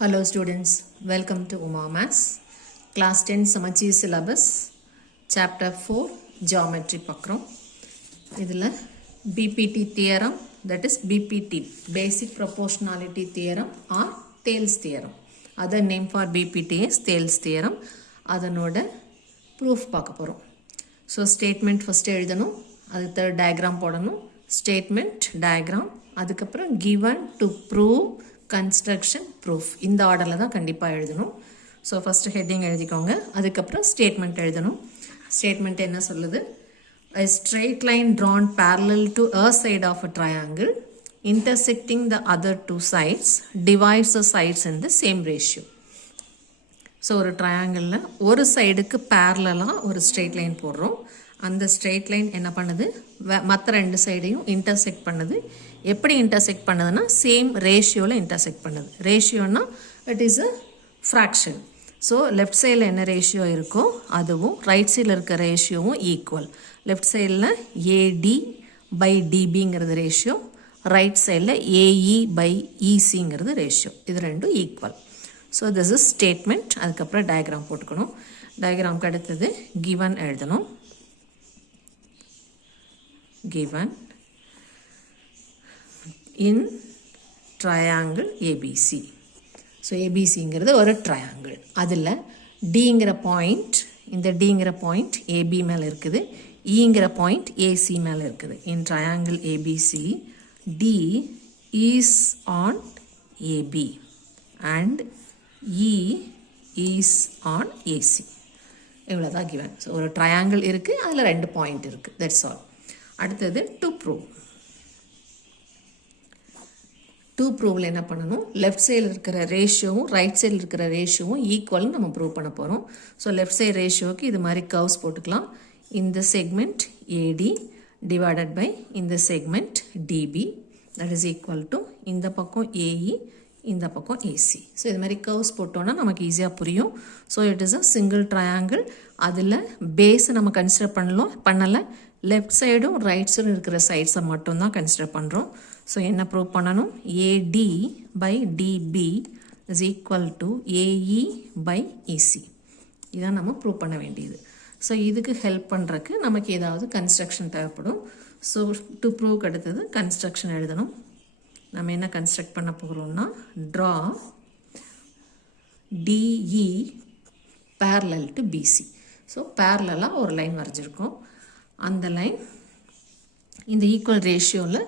Hello students, welcome to Uma Maths, class 10 Samacheer syllabus, chapter 4 geometry pakrom. Idhula BPT theorem, that is BPT, basic proportionality theorem or Thales theorem. Other name for BPT is Thales theorem. Adanoda proof paakaporom. So statement first எழுதணும், அதுக்கு diagram போடணும், statement diagram, அதுக்கப்புறம் given to prove construction proof. இந்த ஆர்டரில் தான் கண்டிப்பாக எழுதணும். So first heading எழுதிக்கோங்க, அதுக்கப்புறம் ஸ்டேட்மெண்ட் எழுதணும். ஸ்டேட்மெண்ட் என்ன சொல்லுது? A straight line drawn parallel to a side of a triangle intersecting the other two sides divides the sides in the same ratio. So ஒரு ட்ரையாங்கிளில் ஒரு சைடுக்கு பேரலாக ஒரு ஸ்ட்ரெயிட் லைன் போடுறோம். அந்த ஸ்ட்ரெயிட் லைன் என்ன பண்ணுது? மற்ற ரெண்டு சைடையும் இன்டர்செக்ட் பண்ணுது. எப்படி இன்டர்செக்ட் பண்ணுதுன்னா சேம் ரேஷியோவில் இன்டர்செக்ட் பண்ணுது. ரேஷியோன்னா it is a fraction. So left சைடில் என்ன ரேஷியோ இருக்கோ அதுவும் ரைட் சைடில் இருக்க ரேஷியோவும் ஈக்குவல். லெஃப்ட் சைடில் ஏடி பை டிபிங்கிறது ரேஷியோ, ரைட் சைடில் ஏஇ பை இசிங்கிறது ரேஷியோ. இது ரெண்டும் equal. So this is statement. அதுக்கப்புறம் டயக்ராம் போட்டுக்கணும். டயக்ராம்க்கு அடுத்தது கிவன் எழுதணும். given in triangle ABC. So ஏபிசிங்கிறது ஒரு ட்ரையாங்கிள். அதில் டிங்கிற பாயிண்ட், இந்த டிங்கிற பாயிண்ட் ஏபி மேலே இருக்குது, இங்கிற பாயிண்ட் ஏசி மேலே இருக்குது. In triangle ABC D is on AB and E is on AC. இவ்வளோ தான் கிவன். ஸோ ஒரு ட்ரையாங்கிள் இருக்குது, அதில் ரெண்டு பாயிண்ட் இருக்குது. That's all. அடுத்தது டு ப்ரூவ். டு ப்ரூவில் என்ன பண்ணணும்? லெஃப்ட் சைடில் இருக்கிற ரேஷியோவும் ரைட் சைடில் இருக்கிற ரேஷியோவும் ஈக்குவல்னு நம்ம ப்ரூவ் பண்ண போகிறோம். ஸோ லெஃப்ட் சைடு ரேஷியோவுக்கு இது மாதிரி கர்வ்ஸ் போட்டுக்கலாம். இந்த செக்மெண்ட் ஏடி டிவைடட் பை இந்த segment DB that is equal to இந்த பக்கம் ஏஇ, இந்த பக்கம் ஏசி. ஸோ இது மாதிரி கர்வ்ஸ் போட்டோன்னா நமக்கு ஈஸியாக புரியும். So it is a single triangle. அதில் பேஸை நம்ம கன்சிடர் பண்ணலை. லெஃப்ட் சைடும் ரைட் சைடும் இருக்கிற சைட்ஸை மட்டும்தான் கன்சிடர் பண்ணுறோம். ஸோ என்ன ப்ரூவ் பண்ணணும்? AD by DB is equal to AE by EC. இதான் நம்ம ப்ரூவ் பண்ண வேண்டியது. ஸோ இதுக்கு ஹெல்ப் பண்ணுறதுக்கு நமக்கு ஏதாவது கன்ஸ்ட்ரக்ஷன் தேவைப்படும். ஸோ டு ப்ரூவ்க்கு அடுத்தது கன்ஸ்ட்ரக்ஷன் எழுதணும். நம்ம என்ன கன்ஸ்ட்ரக்ட் பண்ண போகிறோம்னா draw DE parallel to BC. So பேரலாக ஒரு லைன் வரைஞ்சிருக்கோம். அந்த லைன் இந்த ஈக்குவல் ரேஷியோவில்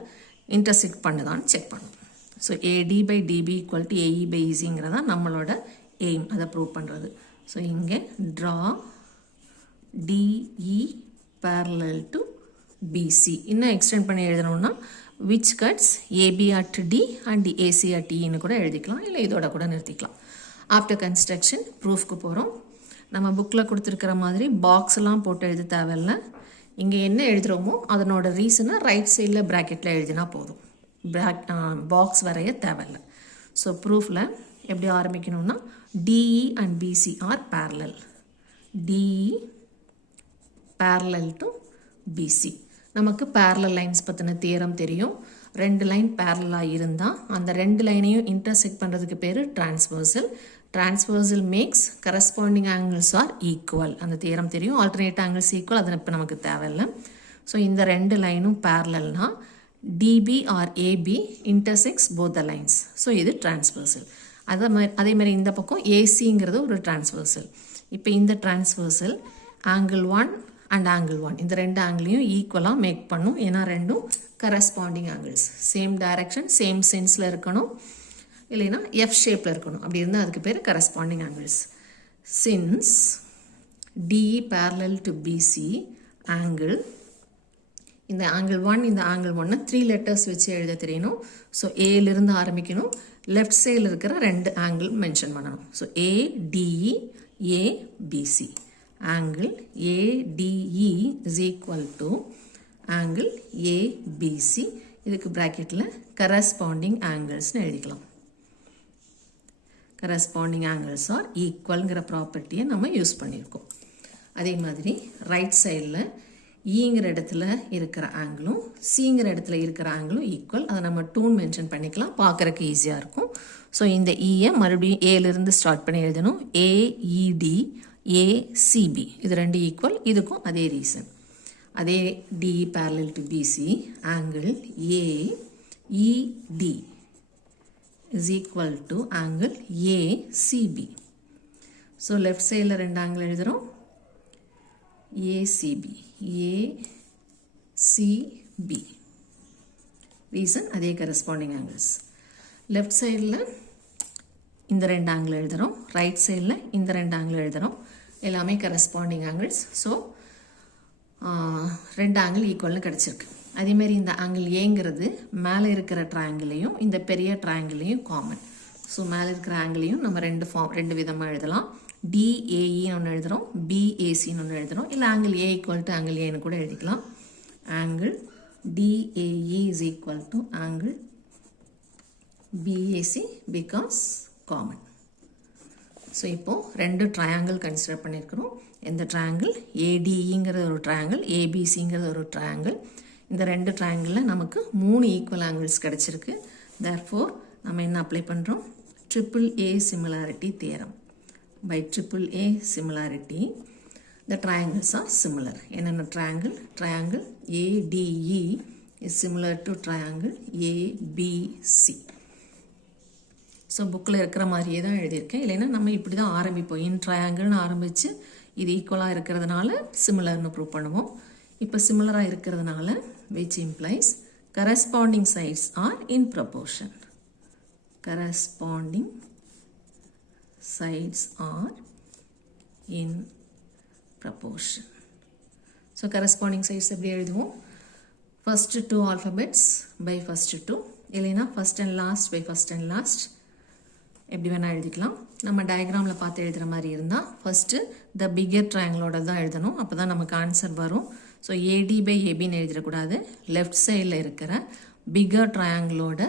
இன்டர்செக்ட் பண்ணுதான்னு செக் பண்ணணும். So AD by DB equal to AE by இசிங்கிறதா நம்மளோட எய்ம், அதை ப்ரூவ் பண்ணுறது. ஸோ இங்கே draw DE parallel to BC. இன்னும் எக்ஸ்டெண்ட் பண்ணி எழுதணும்னா which cuts AB at D and AC at இன்னு கூட எழுதிக்கலாம், இல்லை இதோட கூட நிறுத்திக்கலாம். ஆஃப்டர் கன்ஸ்ட்ரக்ஷன் ப்ரூஃப்க்கு போகிறோம். நம்ம புக்கில் கொடுத்துருக்கிற மாதிரி பாக்ஸ்லாம் போட்டு எழுத தேவையில்லை. இங்கே என்ன எழுதுகிறோமோ அதனோட ரீசனை ரைட் சைடில் ப்ராக்கெட்டில் எழுதினா போதும். பாக்ஸ் வரைய தேவையில்லை. ஸோ ப்ரூஃபில் எப்படி ஆரம்பிக்கணும்னா DE and BC are parallel. DE parallel to BC. நமக்கு பேரலல் லைன்ஸ் பற்றின தியரம் தெரியும். ரெண்டு லைன் பேரலாக இருந்தால் அந்த ரெண்டு லைனையும் இன்டர்செக்ட் பண்ணுறதுக்கு பேர் transversal. Transversal makes corresponding angles are equal. அந்த தியரம் தெரியும். alternate angles equal, அது இப்போ நமக்கு தேவையில்லை. ஸோ இந்த ரெண்டு லைனும் பேரலல்னா DB or AB intersects both the lines. So இது டிரான்ஸ்வர்சல். அதே மாதிரி இந்த பக்கம் ஏசிங்கிறது ஒரு டிரான்ஸ்வர்சல். இப்போ இந்த டிரான்ஸ்வர்சல் ஆங்கிள் 1 அண்ட் ஆங்கிள் 1 இந்த ரெண்டு ஆங்கிளையும் ஈக்குவலாக மேக் பண்ணும். ஏன்னா ரெண்டும் corresponding angles, same direction same சென்ஸில் இருக்கணும், இல்லைன்னா எஃப் ஷேப்பில் இருக்கணும். அப்படி இருந்தால் அதுக்கு பேர் corresponding angles. Since DE parallel to BC angle, இந்த ஆங்கிள் 1 இந்த ஆங்கிள் 1 3 லெட்டர்ஸ் வச்சு எழுத தெரியணும். ஸோ ஏலிருந்து ஆரம்பிக்கணும். லெஃப்ட் சைடில் இருக்கிற ரெண்டு ஆங்கிள் மென்ஷன் பண்ணணும். So ADE ABC angle ADE is equal to angle ABC. இதுக்கு ப்ராக்கெட்டில் கரஸ்பாண்டிங் ஆங்கிள்ஸ்னு எழுதிக்கலாம். கரஸ்பாண்டிங் ஆங்கிள்ஸ் ஆர் ஈக்குவல்ங்கிற ப்ராப்பர்ட்டியை நம்ம யூஸ் பண்ணியிருக்கோம். அதே மாதிரி ரைட் சைடில் ஈங்கிற இடத்துல இருக்கிற ஆங்கிளும் சிங்கிற இடத்துல இருக்கிற ஆங்கிளும் ஈக்குவல். அதை நம்ம 2 மென்ஷன் பண்ணிக்கலாம், பார்க்குறக்கு ஈஸியாக இருக்கும். ஸோ இந்த ஈயை மறுபடியும் ஏலிருந்து ஸ்டார்ட் பண்ணி எழுதணும். ஏஇடி ஏசிபி இது ரெண்டு ஈக்குவல். இதுக்கும் அதே ரீசன். அதே D parallel to BC angle AED is equal to angle ACB. So left சைடில் ரெண்டு ஆங்கிள் எழுதுகிறோம். ACB ACB ரீசன் அதே கரஸ்பாண்டிங் ஆங்கிள்ஸ். லெஃப்ட் சைடில் இந்த ரெண்டு ஆங்கிள் எழுதுகிறோம். ரைட் சைடில் இந்த ரெண்டு ஆங்கிள் எழுதுகிறோம். எல்லாமே கரஸ்பாண்டிங் ஆங்கிள்ஸ். ஸோ ரெண்டு ஆங்கிள் ஈக்குவல்னு கிடச்சிருக்கு. அதேமாரி இந்த ஆங்கிள் ஏங்கிறது மேலே இருக்கிற ட்ரையாங்கிளையும் இந்த பெரிய ட்ரையாங்கிளையும் காமன். ஸோ மேலே இருக்கிற ஆங்கிளையும் நம்ம ரெண்டு விதமாக எழுதலாம். டிஏஇன்னு ஒன்று எழுதுகிறோம், பிஏசின்னு ஒன்று எழுதுகிறோம். இல்லை angle A equal to angle ஏன்னு கூட எழுதிக்கலாம். Angle DAE is equal to angle BAC because common. So இப்போது ரெண்டு ட்ரையாங்கிள் கன்சிடர் பண்ணியிருக்கிறோம். எந்த ட்ரையாங்கிள்? ஏடிஇங்கிறது ஒரு ட்ரையாங்கிள், ஏபிசிங்கிறது ஒரு ட்ரையாங்கிள். இந்த ரெண்டு ட்ரையாங்கிளில் நமக்கு 3 ஈக்குவல் ஆங்கிள்ஸ் கிடச்சிருக்கு. தேர்ஃபோர் நம்ம என்ன அப்ளை பண்ணுறோம்? AAA similarity theorem. By AAA similarity the triangles are similar. என்னென்ன triangle? Triangle ADE is similar to triangle ABC. So புக்கில் இருக்கிற மாதிரியே தான் எழுதியிருக்கேன். இல்லைன்னா நம்ம இப்படி தான் ஆரம்பிப்போம். இன் ட்ரையாங்கிள்னு ஆரம்பித்து இது ஈக்குவலாக இருக்கிறதுனால சிமிலர்னு ப்ரூவ் பண்ணுவோம். இப்போ சிமிலராக இருக்கிறதுனால which implies corresponding sides are in proportion. Corresponding sides are in proportion. So corresponding sides எப்படி எழுதுவோம்? First two alphabets by first two. இல்லைனா first and last by first and last. எப்படி வேணால் எழுதிக்கலாம். நம்ம டயக்ராமில் பார்த்து எழுதுகிற மாதிரி இருந்தால் ஃபஸ்ட்டு த பிக்கர் ட்ரையாங்கிளோட தான் எழுதணும். அப்போ தான் நமக்கு ஆன்சர் வரும். ஸோ ஏடி பை ஏபின்னு எழுதிடக்கூடாது. லெஃப்ட் சைடில் இருக்கிற பிக்கர் ட்ரையாங்கிளோட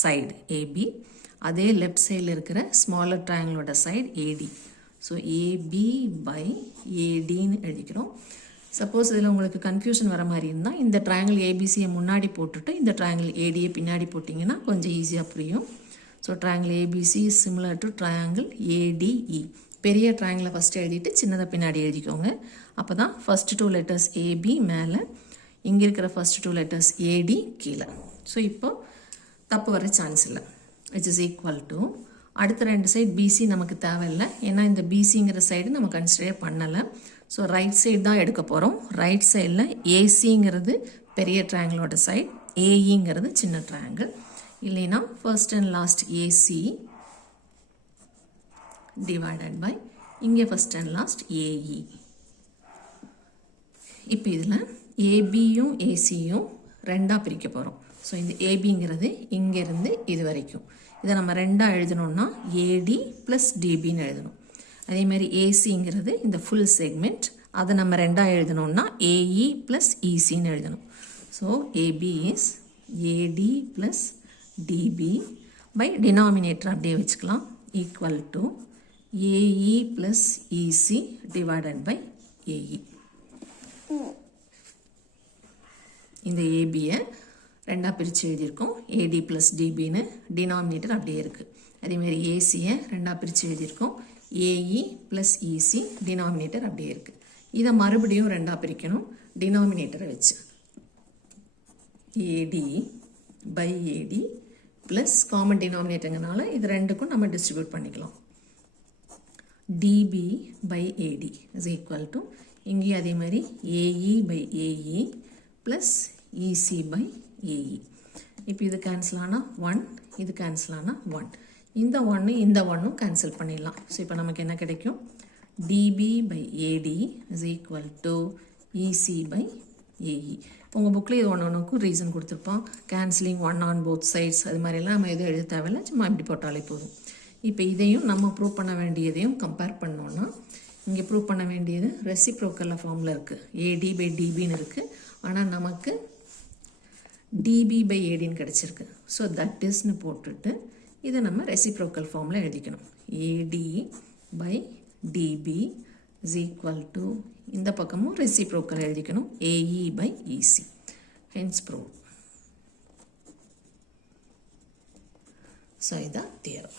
சைடு ஏபி, அதே லெஃப்ட் சைடில் இருக்கிற ஸ்மாலர் ட்ரையாங்கிளோட side AD. So AB by ஏடின்னு எழுதிக்கிறோம். சப்போஸ் இதில் உங்களுக்கு கன்ஃபியூஷன் வர மாதிரி இருந்தால் இந்த ட்ரையாங்கிள் ஏபிசியை முன்னாடி போட்டுட்டு இந்த ட்ரையாங்கிள் ஏடியை பின்னாடி போட்டிங்கன்னா கொஞ்சம் ஈஸியாக புரியும். So triangle ABC is similar to triangle ADE. பெரிய ட்ரையாங்கிளை ஃபஸ்ட்டு எழுதிட்டு சின்னதை பின்னாடி எழுதிக்கோங்க. அப்போ தான் ஃபஸ்ட்டு 2 லெட்டர்ஸ் ஏபி மேலே, இங்கே இருக்கிற ஃபஸ்ட்டு 2 லெட்டர்ஸ் ஏடி கீழே. ஸோ இப்போ தப்பு வர சான்ஸ் இல்லை. விச் இஸ் ஈக்குவல் டு அடுத்த ரெண்டு சைடு பிசி நமக்கு தேவையில்லை. ஏன்னா இந்த பிசிங்கிற சைடு நம்ம கன்சிடர் பண்ணலை. ஸோ ரைட் சைடு தான் எடுக்க போகிறோம். ரைட் சைடில் ஏசிங்கிறது பெரிய ட்ரையாங்கிளோட சைடு, ஏஇங்கிறது சின்ன ட்ரையாங்கிள். இல்லைனா first and last AC divided by இங்கே ஃபர்ஸ்ட் அண்ட் லாஸ்ட் ஏஇ. இப்போ இதில் ஏபியும் ஏசியும் ரெண்டாக பிரிக்க போகிறோம். ஸோ இந்த ஏபிங்கிறது இங்கேருந்து இது வரைக்கும். இதை நம்ம ரெண்டாக எழுதணும்னா ஏடி ப்ளஸ் டிபின்னு எழுதணும். அதேமாதிரி ஏசிங்கிறது இந்த ஃபுல் செக்மெண்ட், அதை நம்ம ரெண்டாக எழுதணும்னா ஏஇ ப்ளஸ் இசின்னு எழுதணும். So AB is AD plus DB by denominator அப்படியே வச்சுக்கலாம், equal to AE plus EC divided by AE. இந்த ஏபியை ரெண்டாக பிரித்து எழுதியிருக்கோம். ஏடி ப்ளஸ் டிபின்னு டினாமினேட்டர் அப்படியே இருக்குது. அதேமாதிரி ஏசியை ரெண்டாக பிரித்து எழுதியிருக்கோம். ஏஇ ப்ளஸ் இசி டினாமினேட்டர் அப்படியே இருக்குது. இதை மறுபடியும் ரெண்டாக பிரிக்கணும் டினாமினேட்டரை வச்சு. AD by AD plus common டினாமினேட்டர்னால இது ரெண்டுக்கும் நம்ம டிஸ்ட்ரிபியூட் பண்ணிக்கலாம். DB by AD is equal to இங்கேயும் அதே மாதிரி AE by AE plus EC by AE. இப்போ இது கேன்சல் ஆனால் 1, இது கேன்சல் ஆனால் 1. இந்த 1 இந்த 1ம் கேன்சல் பண்ணிடலாம். ஸோ இப்போ நமக்கு என்ன கிடைக்கும்? DB by AD is equal to EC by AE. உங்கள் புக்கில் இது ஒன்றுக்கும் ரீசன் கொடுத்துருப்போம். கேன்சலிங் 1 ஆன் போத் சைட்ஸ் அது மாதிரிலாம் நம்ம எதுவும் எழுத தேவையில்லை, சும்மா இப்படி போட்டாலே போதும். இப்போ இதையும் நம்ம ப்ரூவ் பண்ண வேண்டியதையும் கம்பேர் பண்ணோன்னா இங்கே ப்ரூவ் பண்ண வேண்டியது ரெசிப்ரோக்கல் ஃபார்மில் இருக்குது. ஏடி பை டிபின்னு இருக்குது. ஆனால் நமக்கு டிபி பை ஏடின்னு கிடச்சிருக்கு. ஸோ தட் இஸ்ன்னு போட்டுட்டு இதை நம்ம ரெசிப்ரோக்கல் ஃபார்மில் எழுதிக்கணும். AD by DB is equal to இந்த பக்கமும் ரெசிப்ரோக்கல் எழுதிக்கணும், AE by EC. Hence prove. So இதுதான் தியரம்.